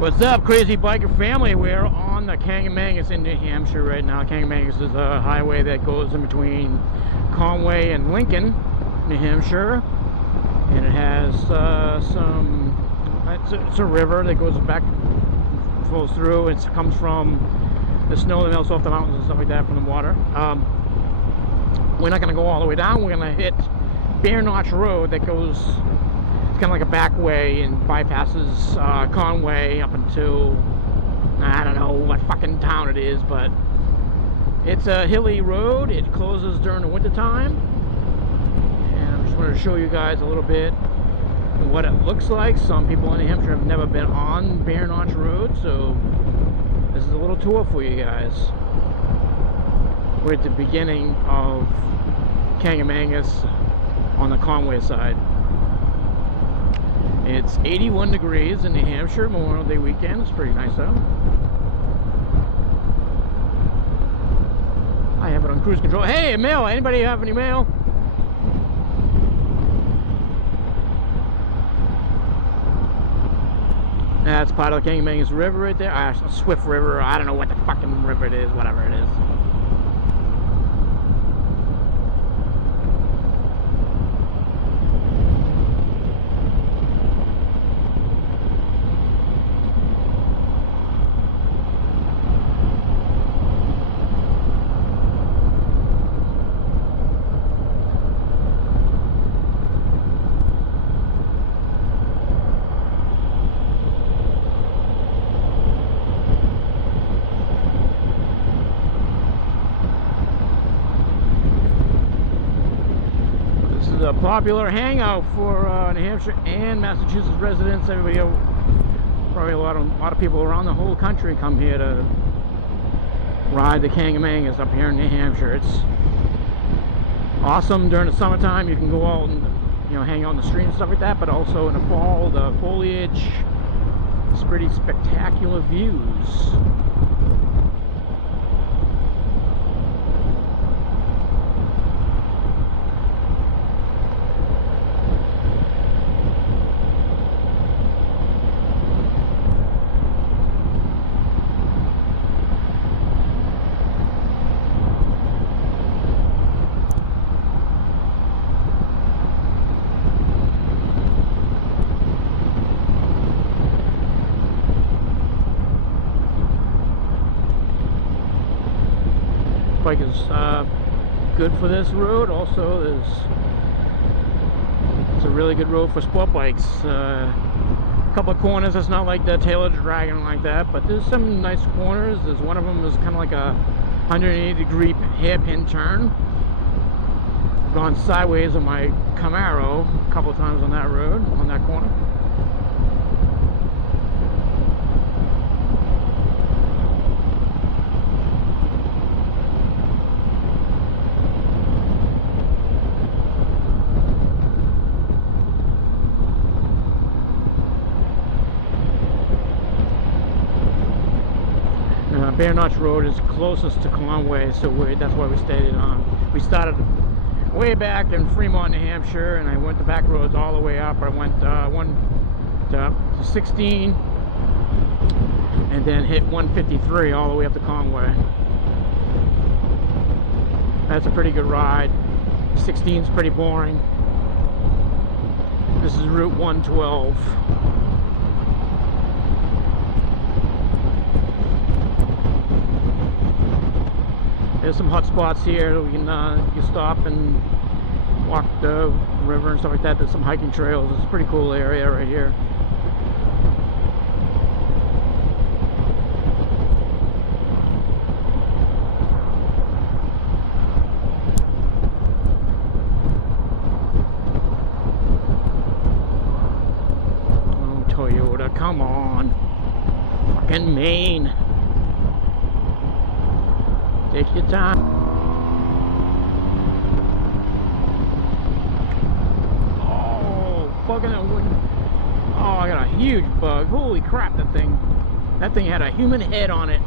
What's up, crazy biker family? We're on the Kancamagus in New Hampshire right now. Kancamagus is a highway that goes in between Conway and Lincoln, New Hampshire, and it has it's a river that goes back, flows through. It comes from the snow that melts off the mountains and stuff like that from the water. We're not going to go all the way down. We're going to hit Bear Notch Road that goes, it's kind of like a back way and bypasses Conway up until, I don't know what fucking town it is, but it's a hilly road. It closes during the winter time, and I just wanted to show you guys a little bit what it looks like. Some people in New Hampshire have never been on Bear Notch Road, so this is a little tour for you guys. We're at the beginning of Kancamagus on the Conway side. It's 81 degrees in New Hampshire, Memorial Day weekend. It's pretty nice out. I have it on cruise control. Hey, mail! Anybody have any mail? That's part of the Kancamagus River right there. Swift River. I don't know what the fucking river it is. Whatever it is. A popular hangout for New Hampshire and Massachusetts residents. Everybody, probably a lot of people around the whole country come here to ride the Kancamagus up here in New Hampshire. It's awesome during the summertime. You can go out and hang out in the street and stuff like that, but also in the fall, the foliage, it's pretty spectacular views. Bike is good for this road. Also, it's a really good road for sport bikes. A couple of corners. It's not like the Taylor Dragon like that, but there's some nice corners. There's one of them is kind of like a 180-degree hairpin turn. I've gone sideways on my Camaro a couple of times on that road, on that corner. Bear Notch Road is closest to Conway, so that's why we stayed on. We started way back in Fremont, New Hampshire, and I went the back roads all the way up. I went to 16, and then hit 153 all the way up to Conway. That's a pretty good ride. 16 is pretty boring. This is Route 112. There's some hot spots here. We can you stop and walk the river and stuff like that. There's some hiking trails. It's a pretty cool area right here. Oh, Toyota, come on. Fucking Maine. Take your time. Oh, fucking that wooden. Oh, I got a huge bug. Holy crap, that thing had a human head on it.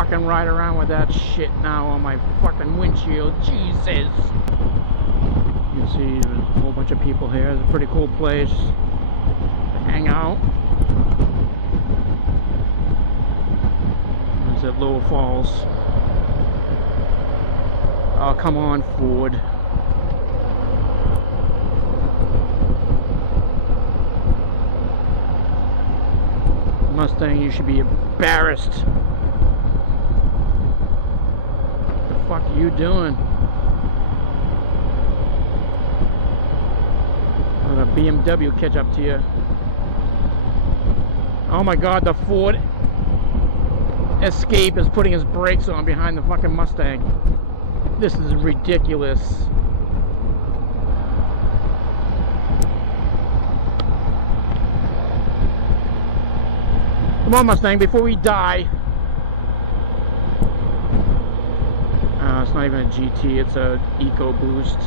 fucking ride around with that shit now on my fucking windshield. Jesus. You can see there's a whole bunch of people here. It's a pretty cool place to hang out. It's at Lower Falls. Oh, come on, Ford. Mustang, you should be embarrassed. What the fuck are you doing? Let a BMW catch up to you. Oh my god, the Ford Escape is putting his brakes on behind the fucking Mustang. This is ridiculous. Come on, Mustang, before we die. It's not even a GT, it's a EcoBoost.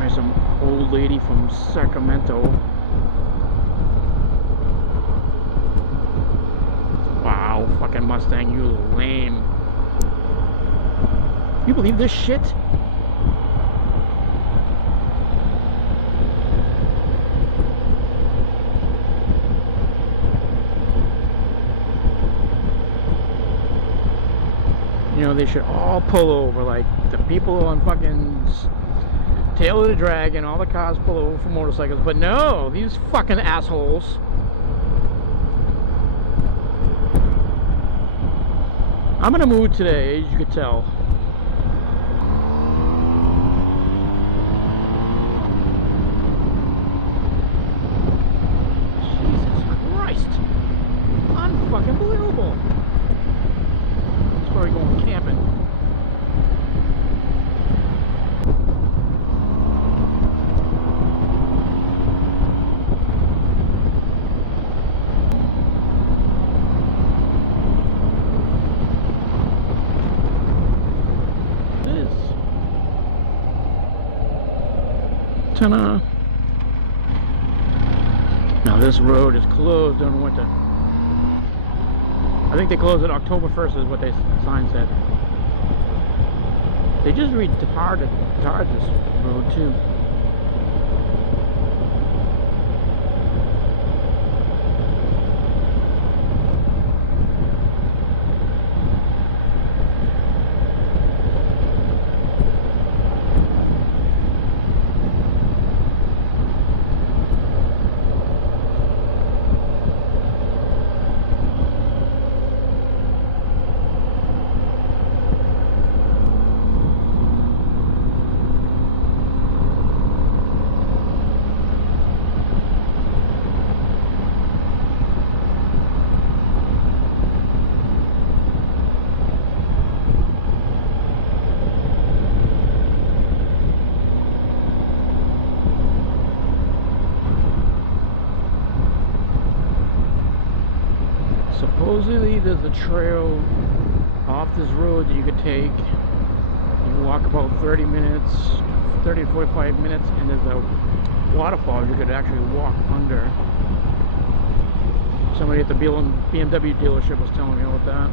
There's some old lady from Sacramento. Wow, fucking Mustang, you lame. You believe this shit? You know, they should all pull over, like the people on fucking Tail of the Dragon, all the cars pull over for motorcycles, but no, these fucking assholes. I'm in a mood today, as you could tell. Jesus Christ. Unfucking believable. We're going camping. This. Ta-da. Now this road is closed during winter. I think they close it October 1st is what they sign said. They just retarded this road too. Supposedly there's a trail off this road that you could take. You can walk about 30 to 45 minutes, and there's a waterfall you could actually walk under. Somebody at the BMW dealership was telling me about that.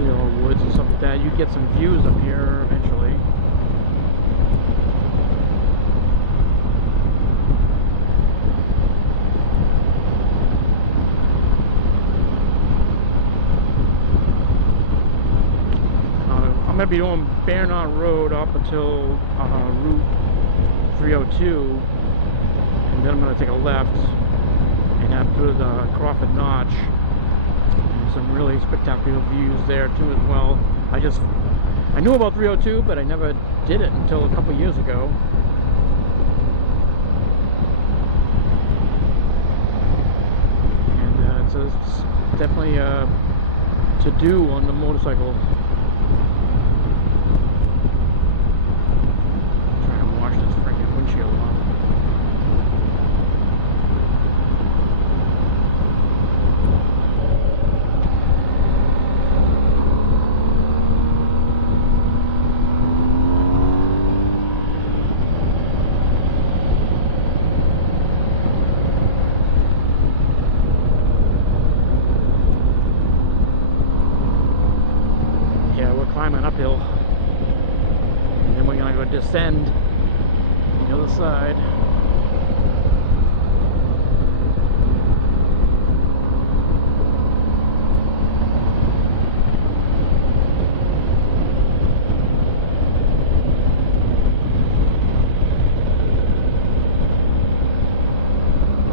All woods and stuff like that. You get some views up here eventually. I'm going to be doing Barnard Road up until Route 302, and then I'm going to take a left and head through the Crawford Notch. Some really spectacular views there too as well. I knew about 302, but I never did it until a couple years ago. And it's definitely to do on the motorcycle. Try and wash this freaking windshield off. climbing uphill, and then we're gonna go descend on the other side.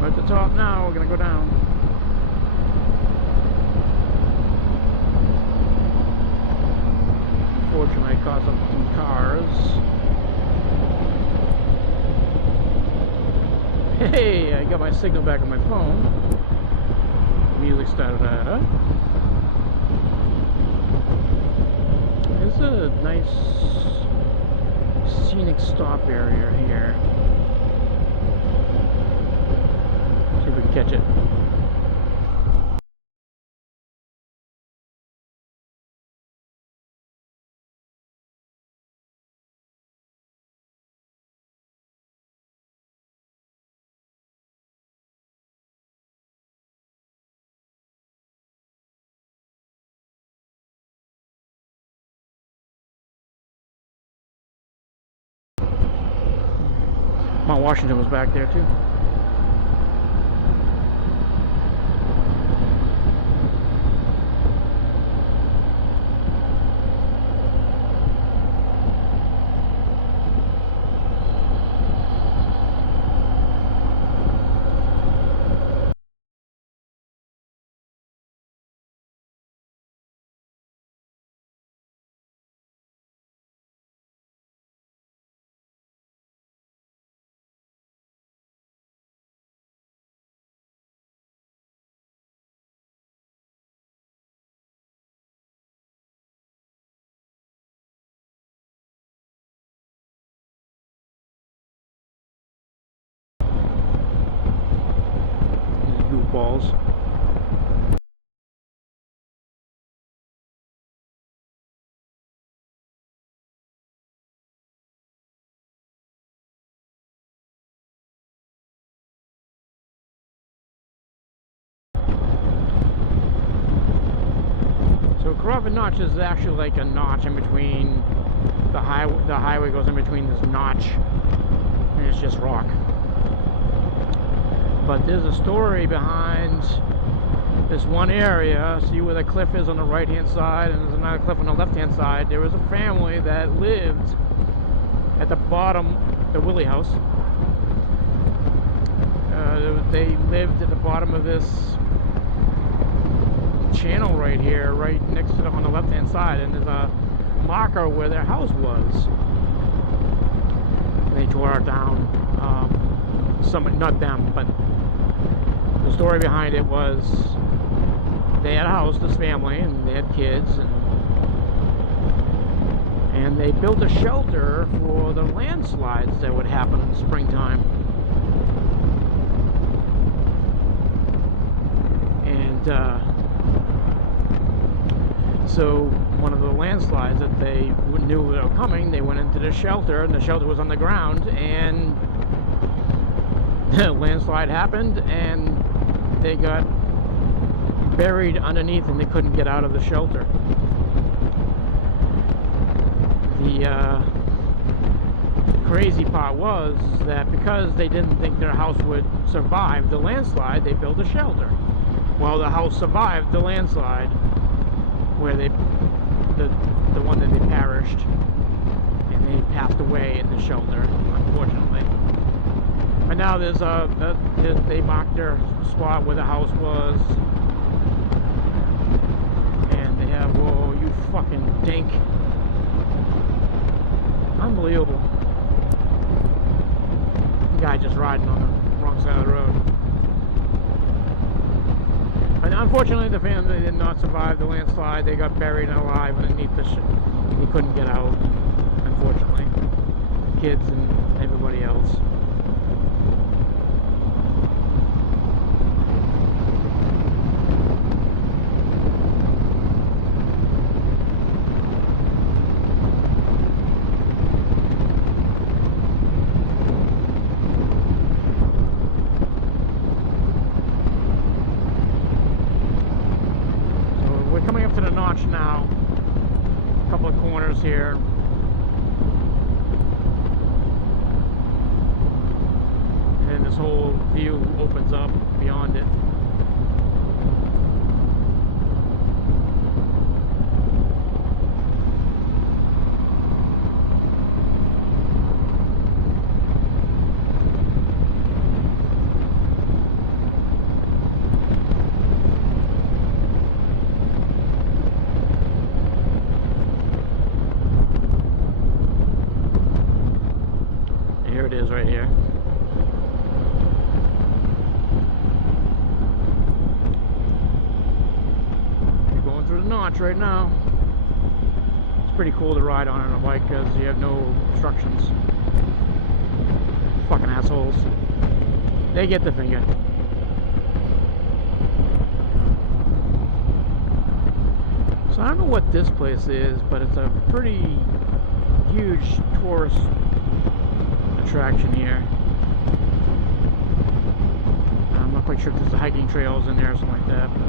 We're at the top now. We're gonna go down. Unfortunately, it caused up some cars. Hey, I got my signal back on my phone. Immediately started that up. There's a nice scenic stop area here. See if we can catch it. Mount Washington was back there too. Goofballs. So Crawford Notch is actually like a notch in between the highway. The highway goes in between this notch, and it's just rock. But there's a story behind this one area. See where the cliff is on the right hand side, and there's another cliff on the left hand side. There was a family that lived at the bottom, the Willie House. They lived at the bottom of this channel right here, right next to them on the left hand side, and there's a marker where their house was. And they tore it down. Somebody, not them, but the story behind it was they had a house, this family, and they had kids, and they built a shelter for the landslides that would happen in the springtime. And so one of the landslides that they knew were coming, they went into the shelter, and the shelter was on the ground, and the landslide happened, and they got buried underneath, and they couldn't get out of the shelter. The crazy part was that because they didn't think their house would survive the landslide, they built a shelter. Well, the house survived the landslide, where the one that they perished, and they passed away in the shelter, unfortunately. But now there's they marked their spot where the house was, and they have, whoa, you fucking dink. Unbelievable. Guy just riding on the wrong side of the road. And unfortunately, the family did not survive the landslide. They got buried alive underneath the ship. They couldn't get out, unfortunately. Kids and everybody else. Now, a couple of corners here. And then this whole view opens up beyond it. Here it is right here. You're going through the notch right now. It's pretty cool to ride on a bike because you have no obstructions. Fucking assholes. They get the finger. So I don't know what this place is, but it's a pretty huge tourist attraction here. I'm not quite sure if there's hiking trails in there or something like that, but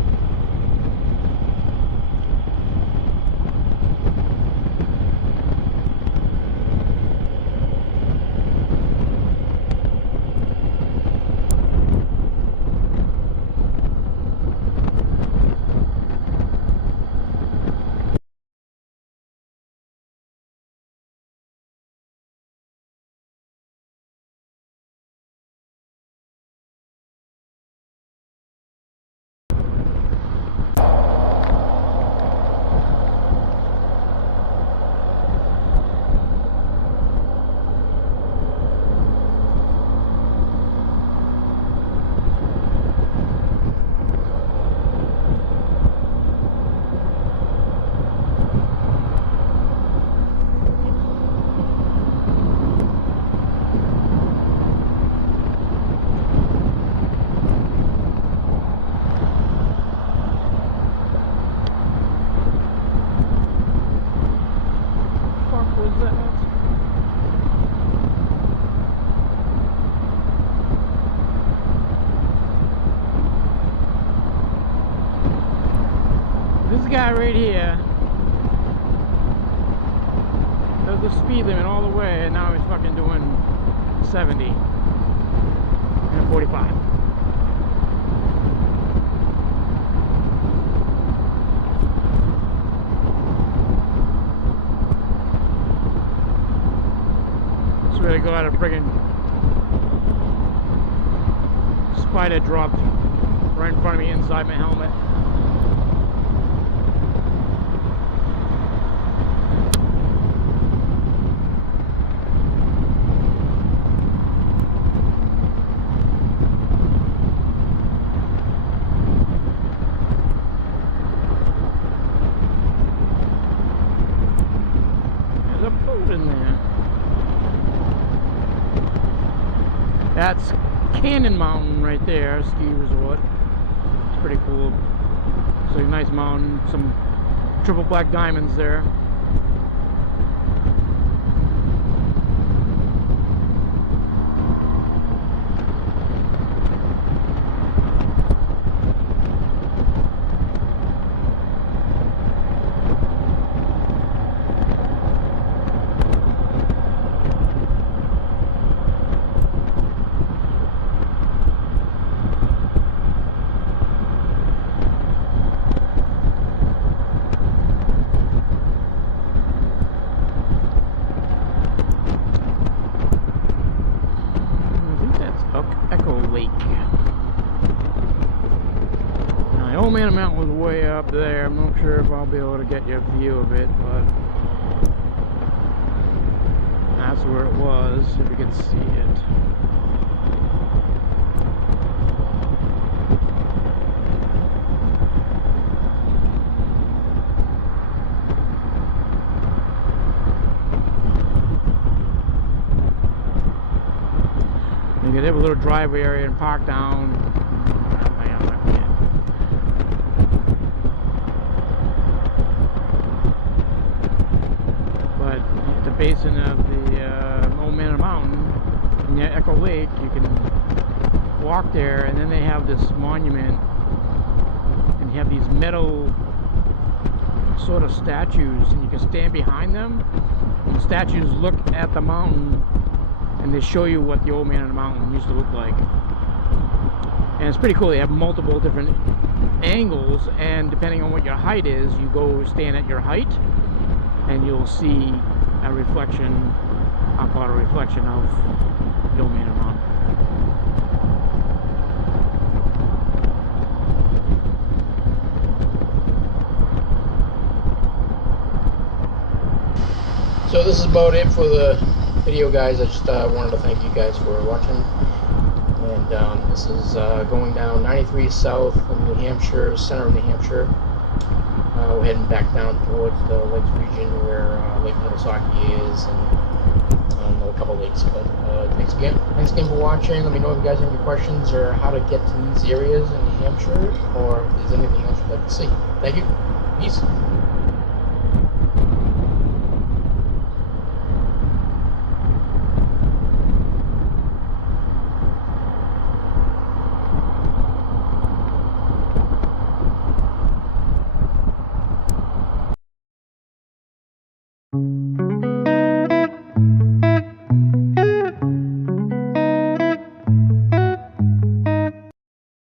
guy right here does the speed limit all the way, and now he's fucking doing 70 and 45. Swear to God, a friggin' spider dropped right in front of me inside my helmet. In there. That's Cannon Mountain right there, ski resort. It's pretty cool. It's a nice mountain, some triple black diamonds there. Old Man Mountain was way up there. I'm not sure if I'll be able to get you a view of it, but that's where it was, if you can see it. You can have a little driveway area and park down. Basin of the Old Man Mountain near Echo Lake, you can walk there, and then they have this monument, and you have these metal sort of statues, and you can stand behind them. And the statues look at the mountain, and they show you what the old man on the mountain used to look like. And it's pretty cool. They have multiple different angles, and depending on what your height is, you go stand at your height, and you'll see a reflection. I'll call it a reflection of the old man on the mountain. So this is about it for the video, guys. I just wanted to thank you guys for watching. And this is going down 93 south in New Hampshire, center of New Hampshire. We're heading back down towards the lakes region where Lake Winnipesaukee is, and a couple lakes. But thanks again for watching. Let me know if you guys have any questions or how to get to these areas in New Hampshire, or if there's anything else you'd like to see. Thank you. Peace.